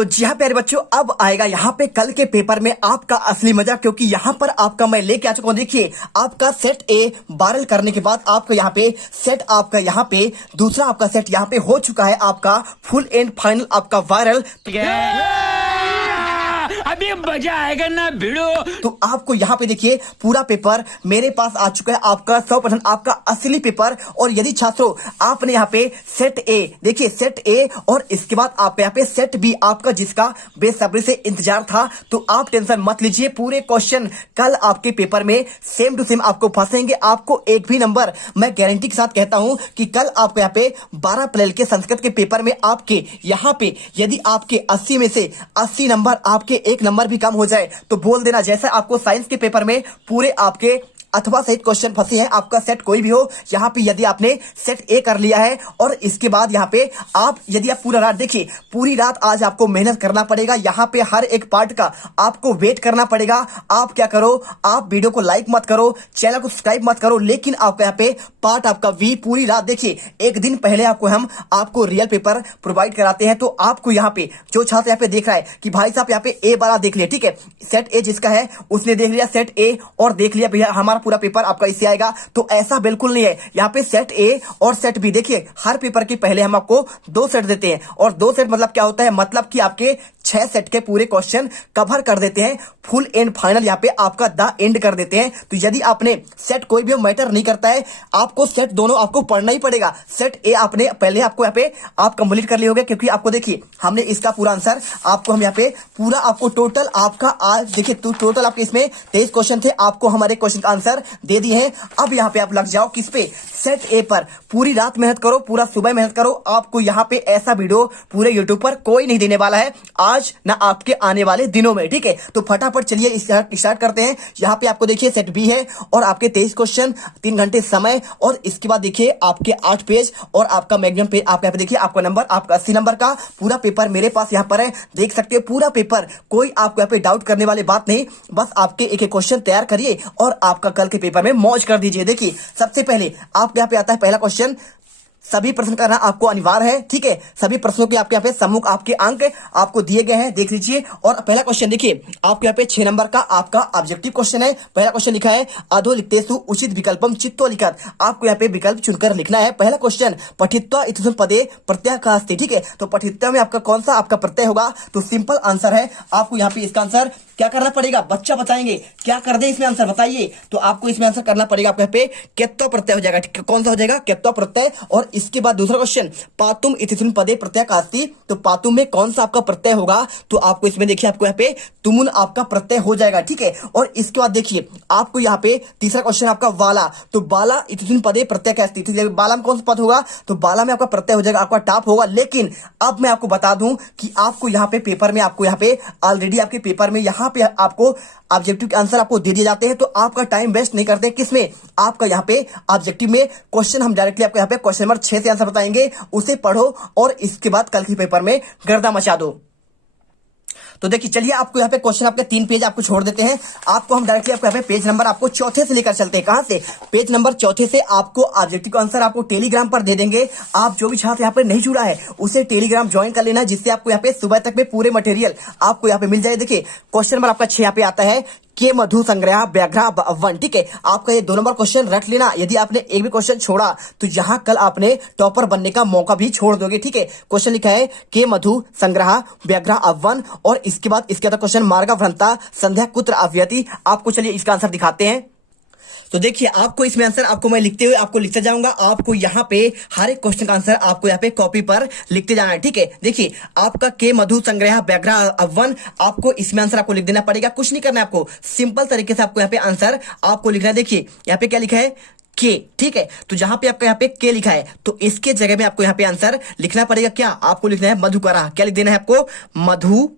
तो जी हाँ प्यारे बच्चों, अब आएगा यहाँ पे कल के पेपर में आपका असली मजा, क्योंकि यहाँ पर आपका मैं लेके आ चुका हूँ। देखिए आपका सेट ए वायरल करने के बाद आपका यहाँ पे सेट आपका यहाँ पे दूसरा आपका सेट यहाँ पे हो चुका है आपका फुल एंड फाइनल आपका वायरल। अभी मजा आएगा ना भिड़ो। तो आपको यहाँ पे देखिए पूरा पेपर मेरे पास आ चुका है, आपका 100% आपका असली पेपर। और यदि छात्रों आपने यहाँ पे सेट ए देखिए सेट ए और इसके बाद आपका यहाँ पे सेट बी आपका जिसका बेसब्री से इंतजार था, तो आप टेंशन मत लीजिए। पूरे क्वेश्चन कल आपके पेपर में सेम टू सेम आपको फंसेंगे। आपको एक भी नंबर मैं गारंटी के साथ कहता हूं कि कल आपको यहाँ पे 12 अप्रैल के संस्कृत के पेपर में आपके यहाँ पे यदि आपके 80 में से 80 नंबर आपके एक नंबर भी कम हो जाए तो बोल देना। जैसा आपको साइंस के पेपर में पूरे आपके अथवा सहित क्वेश्चन फंसे हैं, आपका सेट कोई भी हो, यहाँ पे यदि आपने सेट ए कर लिया है और इसके बाद यहाँ पे आप यदि आप पूरा रात देखिए, पूरी रात आज आपको मेहनत करना पड़ेगा। यहाँ पे हर एक पार्ट का आपको वेट करना पड़ेगा। आप क्या करो, आप वीडियो को लाइक मत करो, चैनल को सब्सक्राइब मत करो, लेकिन आपका यहाँ पे पार्ट आपका वी पूरी रात देखिए। एक दिन पहले आपको रियल पेपर प्रोवाइड कराते हैं। तो आपको यहाँ पे जो छात्र यहाँ पे देख रहा है कि भाई साहब यहाँ पे ए वाला देख लिया, ठीक है, सेट ए जिसका है उसने देख लिया सेट ए और देख लिया भैया हमारा पूरा पेपर आपका इससे आएगा, तो ऐसा बिल्कुल नहीं है। यहाँ पे सेट ए और सेट बी देखिए, हर पेपर के पहले हम आपको 2 सेट देते हैं। और 2 सेट मतलब क्या होता है, मतलब कि आपके 6 सेट के पूरे क्वेश्चन कवर कर देते हैं। फुल एंड फाइनल यहाँ पे आपका द एंड कर देते हैं। तो यदि आपने सेट कोई भी मैटर नहीं करता है, आपको सेट दोनों आपको पढ़ना ही पड़ेगा। सेट ए आपने पहले आपको यहाँ पे आप कंप्लीट कर लिए होंगे, क्योंकि आपको देखिए हमने इसका पूरा आंसर आपको हम यहाँ पे पूरा आपको टोटल आपका आज देखिए टोटल आपके इसमें 23 क्वेश्चन थे, आपको हमारे क्वेश्चन का आंसर दे दिए हैं। अब यहाँ पे आप लग जाओ किस पे, सेट ए पर। पूरी रात मेहनत करो, पूरा सुबह मेहनत करो। आपको यहाँ पे ऐसा वीडियो पूरे यूट्यूब पर कोई नहीं देने वाला है आज ना आपके आने वाले दिनों में, ठीक है। तो फटाफट चलिए स्टार्ट करते हैं। यहाँ पे आपको देखिए सेट बी है और आपके 23 क्वेश्चन, 3 घंटे समय, और इसके बाद देखिए आपके 8 पेज और आपका मैक्सिमम पेज। आप यहाँ पे देखिए आपका नंबर आपका 80 नंबर का पूरा पेपर मेरे पास यहाँ पर है, देख सकते हो पूरा पेपर। कोई आपको यहाँ पे डाउट करने वाली बात नहीं, बस आपके एक एक क्वेश्चन तैयार करिए और आपका कल के पेपर में मौज कर दीजिए। देखिए सबसे पहले आपके यहाँ पे आता है पहला क्वेश्चन, सभी प्रश्न करना आपको अनिवार्य है, ठीक है। सभी प्रश्नों के आपके यहाँ पे सम्मुख आपके अंक आपको दिए गए हैं, देख लीजिए। और पहला क्वेश्चन देखिए आपके यहाँ पे 6 नंबर का आपका ऑब्जेक्टिव क्वेश्चन है। पहला क्वेश्चन लिखा है अधो लिखतेषु उचित विकल्पम चित्तो लिखत। आपको यहाँ पे विकल्प चुनकर लिखना है। पहला क्वेश्चन पठित्वा इत्यस्मिन् पदे प्रत्यय का अस्ति, ठीक है। तो पठित्वा में आपका कौन सा आपका प्रत्यय होगा, तो सिंपल आंसर है। आपको यहाँ पे इसका आंसर क्या करना पड़ेगा, बच्चा बताएंगे क्या कर दे इसमें आंसर बताइए। तो आपको इसमें आंसर करना पड़ेगा आपको यहाँ पे केत्व प्रत्यय हो जाएगा, ठीक है। कौन सा हो जाएगा, केत्व प्रत्यय। और इसके बाद दूसरा क्वेश्चन पातुम इत्यस्मिन् पदे प्रत्यय का अस्ति। तो पातुम में कौन सा आपका प्रत्यय होगा, तो आपको इसमें देखिए आपको यहाँ पे तुमुल आपका प्रत्यय हो जाएगा, ठीक है। और इसके बाद देखिए आपको यहाँ पे तीसरा क्वेश्चन आपका वाला, तो बाला इत्यस्मिन् पदे प्रत्यय का अस्ति। बाला में कौन सा पद होगा, तो बाला में आपका प्रत्यय हो जाएगा आपका टाप होगा। लेकिन अब मैं आपको बता दूं कि आपको यहाँ पे पेपर में आपको यहाँ पे ऑलरेडी आपके पेपर में यहाँ पे आपको ऑब्जेक्टिव के आंसर आपको दे दिए जाते हैं। तो आपका टाइम वेस्ट नहीं करते, किसमें, आपका यहाँ पे ऑब्जेक्टिव में क्वेश्चन हम डायरेक्टली आपको यहाँ पे क्वेश्चन नंबर 6 से आंसर बताएंगे, उसे पढ़ो और इसके बाद कल के पेपर में गर्दा मचा दो। तो देखिए चलिए आपको यहाँ पे क्वेश्चन आपके 3 पेज आपको छोड़ देते हैं। आपको हम डायरेक्टली आपको यहाँ पे पेज नंबर आपको चौथे से लेकर चलते हैं। कहां से, पेज नंबर चौथे से आपको ऑब्जेक्टिव का आंसर आपको टेलीग्राम पर दे देंगे। आप जो भी छात्र यहाँ पे नहीं जुड़ा है उसे टेलीग्राम ज्वाइन कर लेना, जिससे आपको यहाँ पे सुबह तक में पूरे मटेरियल आपको यहाँ पे मिल जाए। देखिए क्वेश्चन नंबर आपका 6 यहाँ पे आता है के मधु संग्रह व्याघ्र वन, ठीक है। आपका ये 2 नंबर क्वेश्चन रख लेना। यदि आपने एक भी क्वेश्चन छोड़ा तो यहाँ कल आपने टॉपर बनने का मौका भी छोड़ दोगे, ठीक है। क्वेश्चन लिखा है के मधु संग्रह व्याघ्र वन, और इसके बाद इसके अंदर क्वेश्चन मार्ग भ्रंता संध्या कुत्र अव्यति। आपको चलिए इसका आंसर दिखाते हैं। तो देखिए आपको इसमें आंसर आपको मैं लिखते हुए आपको लिखता जाऊंगा। आपको यहाँ पे हर एक क्वेश्चन का आंसर आपको यहाँ पे कॉपी पर लिखते जाना है, ठीक है। देखिए आपका के मधु संग्रह व्याघ्र वन, आपको इसमें आंसर आपको लिख देना पड़ेगा। कुछ नहीं करना है आपको, सिंपल तरीके से आपको यहाँ पे आंसर आपको लिखना है। देखिए यहाँ पे क्या लिखा है, के, ठीक है। तो जहां पे आपका यहाँ पे के लिखा है तो इसके जगह में आपको यहाँ पे आंसर लिखना पड़ेगा। क्या आपको लिखना है, मधुकरा। क्या लिख देना है आपको, मधु,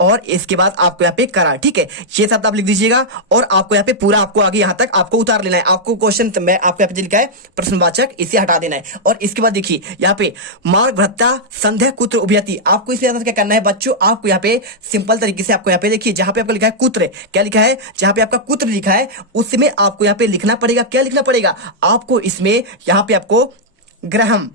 और इसके बाद आपको यहाँ पे करा, ठीक है। ये शब्द आप लिख दीजिएगा और आपको यहाँ पे पूरा आपको आगे यहाँ तक आपको उतार लेना है। आपको क्वेश्चन मैं आपको यहाँ पे लिखा है प्रश्नवाचक, इसे हटा देना है। और इसके बाद देखिए यहाँ पे मार्ग भ्रत्ता संध्या कुत्र उभयति। आपको इसमें आंसर क्या करना है बच्चों, आपको यहाँ पे सिंपल तरीके से आपको यहाँ पे देखिए जहां पे आपको लिखा है कुत्र, क्या लिखा है, जहां पे आपका कुत्र लिखा है उसमें आपको यहाँ पे लिखना पड़ेगा। क्या लिखना पड़ेगा आपको इसमें, यहाँ पे आपको ग्रहम,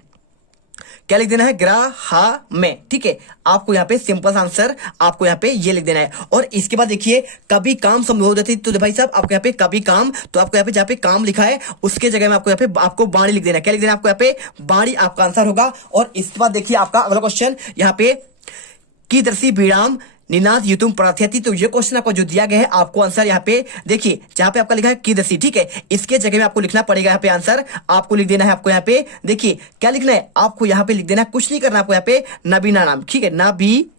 क्या लिख देना है, ग्राह में, ठीक है। आपको यहाँ पे सिंपल आंसर आपको यहाँ पे ये लिख देना है। और इसके बाद देखिए कभी काम संबोधित, तो भाई साहब आपको यहाँ पे कभी काम, तो आपको यहाँ पे जहाँ पे काम लिखा है उसके जगह में आपको यहाँ पे आपको बाणी लिख देना है। क्या लिख देना है आपको यहाँ पे, बाणी आपका आंसर होगा। और इसके बाद देखिए आपका अगला क्वेश्चन यहाँ पे कीदृशी बीड़ाम निनाद युतुम प्रार्थयति, तो ये क्वेश्चन आपको जो दिया गया है आपको आंसर यहाँ पे देखिए जहां पे आपका लिखा है कीदृशी, ठीक है, इसके जगह में आपको लिखना पड़ेगा यहाँ पे आंसर आपको लिख देना है। आपको यहाँ पे देखिए क्या लिखना है, आपको यहाँ पे लिख देना है, कुछ नहीं करना आपको यहाँ पे नबीना नाम, ठीक है, नबी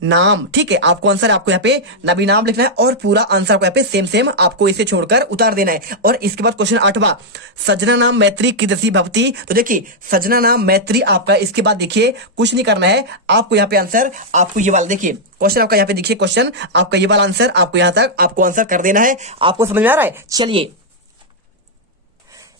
नाम, ठीक है। आपको आंसर आपको यहाँ पे नबी नाम लिखना है और पूरा आंसर आपको यहाँ पे सेम आपको इसे छोड़कर उतार देना है। और इसके बाद क्वेश्चन 8वां, सजना नाम मैत्री कीदृशी भवति, तो देखिए सजना नाम मैत्री आपका, इसके बाद देखिए कुछ नहीं करना है आपको यहाँ पे आंसर आपको ये वाला देखिए क्वेश्चन आपका यहाँ पे देखिए क्वेश्चन आपका ये वाला आंसर आपको यहाँ तक आपको आंसर कर देना है। आपको समझ में आ रहा है? चलिए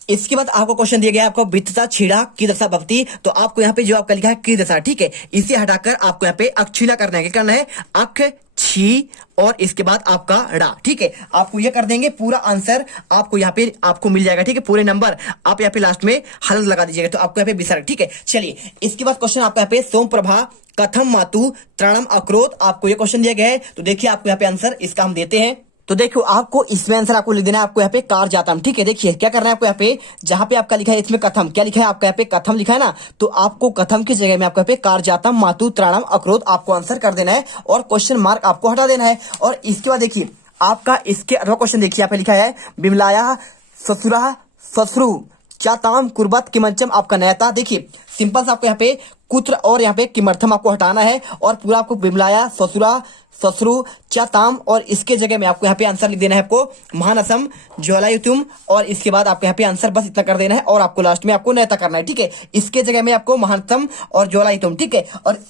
इसके बाद आपको क्वेश्चन दिया गया आपको वित्तता छीड़ा की दशा भक्ति, तो आपको यहाँ पे जो आपका लिखा है की दशा, ठीक है, इसे हटाकर आपको यहाँ पे अक्षीला करना है। क्या करना है, अक्ष छी और इसके बाद आपका ड़ा, ठीक है, आपको ये कर देंगे। पूरा आंसर आपको यहाँ पे आपको मिल जाएगा, ठीक है, पूरे नंबर आप यहाँ पे लास्ट में हल लगा दीजिएगा, तो आपको यहाँ पे विसर्ग, ठीक है। चलिए इसके बाद क्वेश्चन आपको यहाँ पे सोम प्रभा कथम मातु त्राणम अक्रोध, आपको ये क्वेश्चन दिया गया है, तो देखिए आपको यहाँ पे आंसर इसका हम देते हैं। तो देखो आपको इसमें आंसर आपको लिख देना है आपको यहाँ पे कार जातम, ठीक है। देखिए क्या करना है आपको यहाँ पे जहां पे आपका लिखा है इसमें कथम, क्या लिखा है आपका यहाँ पे कथम लिखा है ना, तो आपको कथम की जगह में आपको यहाँ पे कार जातम मातु त्राणम अक्रोध आपको आंसर कर देना है और क्वेश्चन मार्क आपको हटा देना है। और इसके बाद देखिए आपका इसके अगला क्वेश्चन देखिए यहाँ पे लिखा है बिमलाया ससुरा ससुरु चाताम कुर्बत किमंचम आपका नयता, देखिए सिंपल सा आपको यहाँ पे कुत्र और यहाँ पे किमर्थम आपको हटाना है और पूरा आपको बिमलाया ससुरा ससुरु चाताम और इसके जगह में आपको यहाँ पे आंसर लिख देना है आपको महानसम ज्वालायुतुम और इसके बाद आपको यहाँ पे आंसर बस इतना कर देना है और आपको लास्ट में आपको नयता करना है, ठीक है। इसके जगह में आपको महानतम और ज्वालायुतुम, ठीक है। और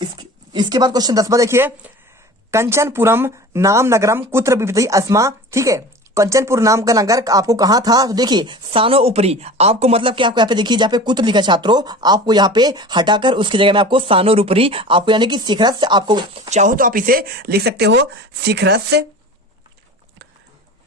इसके बाद क्वेश्चन 10वां देखिए कंचनपुरम नाम नगरम कुत्र विपति अस्मा, ठीक है, कंचनपुर नाम का नगर आपको कहाँ था, तो देखिए सानो ऊपरी, आपको मतलब कि आपको यहाँ पे देखिए जहाँ पे कुत्र लिखा छात्रों आपको यहाँ पे हटाकर उसकी जगह में आपको सानो ऊपरी आपको यानी कि शिखरस, आपको चाहो तो आप इसे लिख सकते हो शिखरस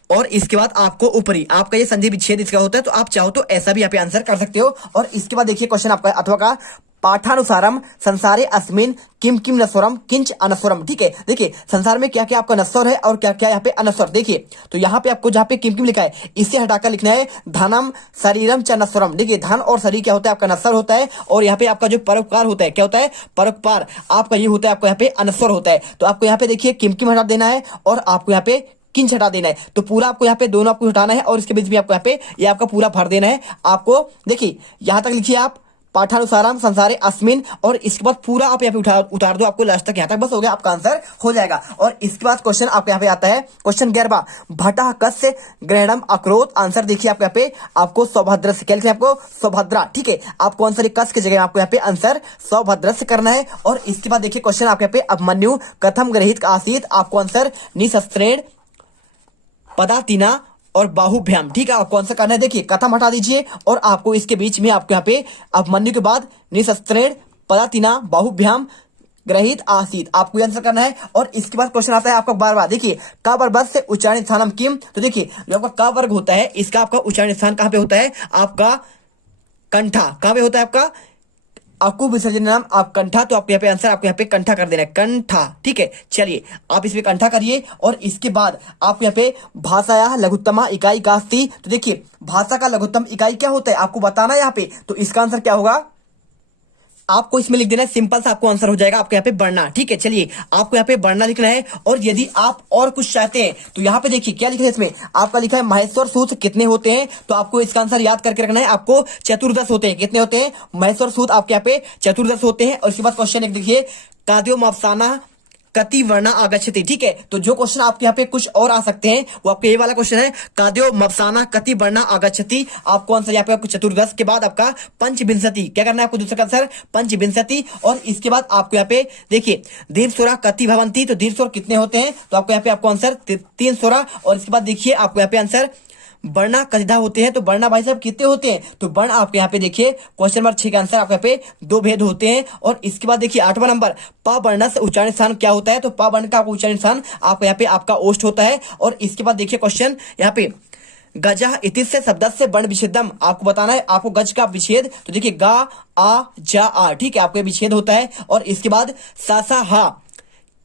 और इसके बाद आपको ऊपरी, आपका ये संधि विच्छेद इसका होता है, तो आप चाहो तो ऐसा भी यहाँ पे आंसर कर सकते हो। और इसके बाद देखिए क्वेश्चन आपका अथवा का पाठानुसारम संसारे अस्मिन किम किम नस्वरम किंच अनस्वरम, ठीक है। देखिए संसार में क्या क्या आपका नस्वर है और क्या क्या यहाँ पे अनस्वर, देखिए तो यहाँ पे आपको जहाँ पे किम किम लिखा है इसे हटाकर लिखना है धनम शरीरम च नस्वरम, देखिए धन और शरीर क्या होता है आपका नस्वर होता है और यहाँ पे आपका जो परोपकार होता है क्या होता है परोपकार आपका ये होता है आपको यहाँ पे अनस्वर होता है, तो आपको यहाँ पे देखिए किम किम हटा देना है और आपको यहाँ पे किंच हटा देना है, तो पूरा आपको यहाँ पे दोनों आपको हटाना है और इसके बीच में आपको यहाँ पे ये आपका पूरा भर देना है। आपको देखिए यहाँ तक लिखिए आप पाठानुसारम संसारे अस्मिन और इसके बाद पूरा आप यहाँ पे उतार दो, आपको लास्ट तक यहाँ तक बस हो गया, आपका आंसर हो जाएगा। और इसके बाद क्वेश्चन आपको यहाँ पे आता है क्वेश्चन 11वां भटा कस्य ग्रहणम अक्रोध, आंसर देखिए आपको यहाँ पे आपको सौभद्र से क्या लिखना है आपको सौभद्रा, ठीक है, आपको आंसर कस की जगह आपको यहाँ पे आंसर सौभद्र से करना है। और इसके बाद देखिए क्वेश्चन आपके यहाँ पे अभिमन्यु कथम ग्रहित आसीत, आपको आंसर निशस्त्रेण पदातिना और बाहुभ्याम, ठीक है, आपको आंसर करना है। देखिए कथम हटा दीजिए और आपको इसके बीच में आपको यहाँ पे अभिमन्यु के बाद निशस्त्रेण पदातिना बाहुभ्याम ग्रहित आसीत आपको आंसर करना है। और इसके बाद क्वेश्चन आता है आपका 12वां, देखिए का वर्ग से उच्चारण स्थानम किम, तो देखिए जो आपका का वर्ग होता है इसका आपका उच्चारण स्थान कहाँ पे होता है आपका कंठा, कहाँ पे होता है आपका अकु विसर्जन नाम आप कंठा, तो आपको यहाँ पे आंसर आपको यहाँ पे कंठा कर देना है कंठा, ठीक है। चलिए आप इसमें कंठा करिए और इसके बाद आपको यहाँ पे भाषाया लघुत्तमा इकाई कास्ती, तो देखिए भाषा का लघुत्तम इकाई क्या होता है आपको बताना है यहाँ पे, तो इसका आंसर क्या होगा आपको इसमें लिख देना है, सिंपल सा आपको आंसर हो जाएगा आपको यहाँ पे बढ़ना, ठीक है। चलिए आपको यहाँ पे बढ़ना लिखना है और यदि आप और कुछ चाहते हैं तो यहाँ पे देखिए क्या लिखा है इसमें आपका लिखा है महेश्वर सूत्र कितने होते हैं, तो आपको इसका आंसर याद करके रखना है, आपको चतुर्दश होते हैं, कितने होते हैं महेश्वर सूत्र आपके यहाँ पे चतुर्दश होते हैं। और इसके बाद क्वेश्चन एक देखिए काद्यो मफसाना कति वर्णा आगच्छति, ठीक है, तो जो क्वेश्चन आपके यहाँ पे कुछ और आ सकते हैं वो आपके ये वाला क्वेश्चन है काद्यो मफसाना कति वर्णा आगच्छति, आपको आंसर यहाँ पे आपको चतुर्दश के बाद आपका पंचविंशति, क्या करना है आपको दूसरा आंसर पंचविंशति। और इसके बाद आपको यहाँ पे देखिए दीर्घ स्वरा कति भवंती, तो दीर्घ स्वर कितने होते हैं, तो आपको यहाँ पे आपको आंसर 3 स्वरा। और इसके बाद देखिए आपको यहाँ पे आंसर वर्णा कतिधा होते हैं, तो वर्णा भाई साहब कितने होते हैं, तो वर्ण आपके यहाँ पे देखिए क्वेश्चन नंबर 6 का आंसर आपके यहाँ पे 2 भेद होते हैं। और इसके बाद देखिए 8वां नंबर पा वर्ण से उच्चारण स्थान क्या होता है, तो पा वर्ण का उच्चारण स्थान आपको यहाँ पे आपका ओष्ठ होता है। और इसके बाद देखिए क्वेश्चन यहाँ पे गजः इतिस्य शब्दस्य वर्ण विच्छेदम, आपको बताना है आपको गज का विच्छेद। तो देखिए गा आ जा आ, ठीक है, आपको विच्छेद होता है। और इसके बाद सा सा हा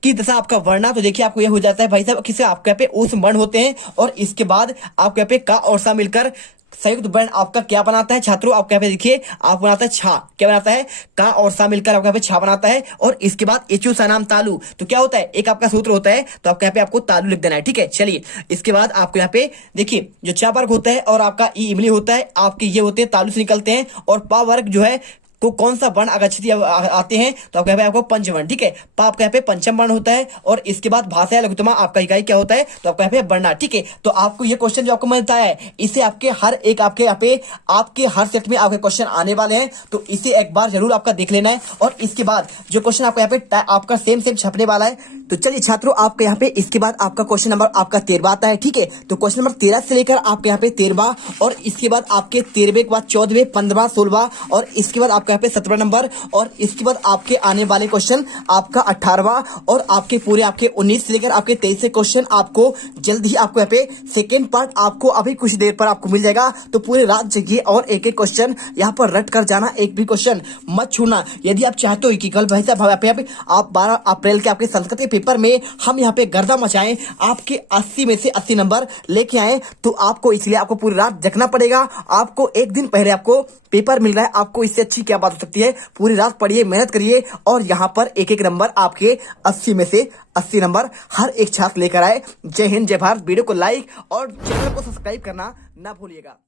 की दशा आपका वर्णा, तो देखिए आपको ये हो जाता है भाई साहब किसे आपके यहाँ पे उस वर्ण होते हैं। और इसके बाद आपके यहाँ पे का और सा मिलकर संयुक्त वर्ण आपका क्या बनाता है छात्रों, आपके यहाँ पे देखिए आप बनाता है छा, क्या बनाता है का और सा मिलकर आपके यहाँ पे छा बनाता है। और इसके बाद एचू सा नाम तालु, तो क्या होता है एक आपका सूत्र होता है, तो आपके यहाँ पे आपको तालु लिख देना है, ठीक है। चलिए इसके बाद आपको यहाँ पे देखिए जो चा वर्ग होता है और आपका ई इमली होता है, आपके ये होते हैं तालु से निकलते हैं। और पा वर्ग जो है को कौन सा वर्ण अगच्छति आते हैं, तो आपके यहाँ पे आपको पंचवर्ण, ठीक है। पा आपके यहाँ पे पंचम वर्ण होता है। और इसके बाद भाषा या लघुत्तमा आपका इकाई क्या होता है, तो आपका यहाँ पे वर्णा, ठीक है। तो आपको ये क्वेश्चन जो आपको मैंने बताया है इसे आपके हर एक आपके यहाँ पे आपके हर सेट में आपके क्वेश्चन आने वाले हैं, तो इसे एक बार जरूर आपका देख लेना है। और इसके बाद जो क्वेश्चन आपका यहाँ पे आपका सेम छपने वाला है, तो चलिए छात्रों आपके यहाँ पे इसके बाद आपका क्वेश्चन नंबर आपका 13 आता है, ठीक है। तो क्वेश्चन नंबर 13 से लेकर आपके यहाँ पे 13 और इसके बाद आपके 13वें के बाद 14वें 15वां 16वां और इसके बाद आपके यहाँ पे 17वां नंबर और इसके बाद आपके आने वाले क्वेश्चन आपका 18वां और आपके पूरे आपके 19 से लेकर आपके 23 क्वेश्चन आपको जल्द ही आपको यहाँ पे सेकेंड पार्ट आपको अभी कुछ देर पर आपको मिल जाएगा। तो पूरे रात जगिए और एक एक क्वेश्चन यहाँ पर रट कर जाना, एक भी क्वेश्चन मत छूना। यदि आप चाहते हो कि कल भाई साहब यहाँ पे आप 12 अप्रैल के आपके संस्कृत के पेपर में हम यहाँ पे गर्दा मचाएं, आपके 80 में से 80 नंबर लेके आए, तो आपको इसलिए आपको पूरी रात जगना पड़ेगा। आपको एक दिन पहले आपको पेपर मिल रहा है, आपको इससे अच्छी क्या बात हो सकती है। पूरी रात पढ़िए, मेहनत करिए और यहाँ पर एक एक नंबर आपके 80 में से 80 नंबर हर एक छात्र लेकर आए। जय हिंद, जय भारत। वीडियो को लाइक और चैनल को सब्सक्राइब करना ना भूलिएगा।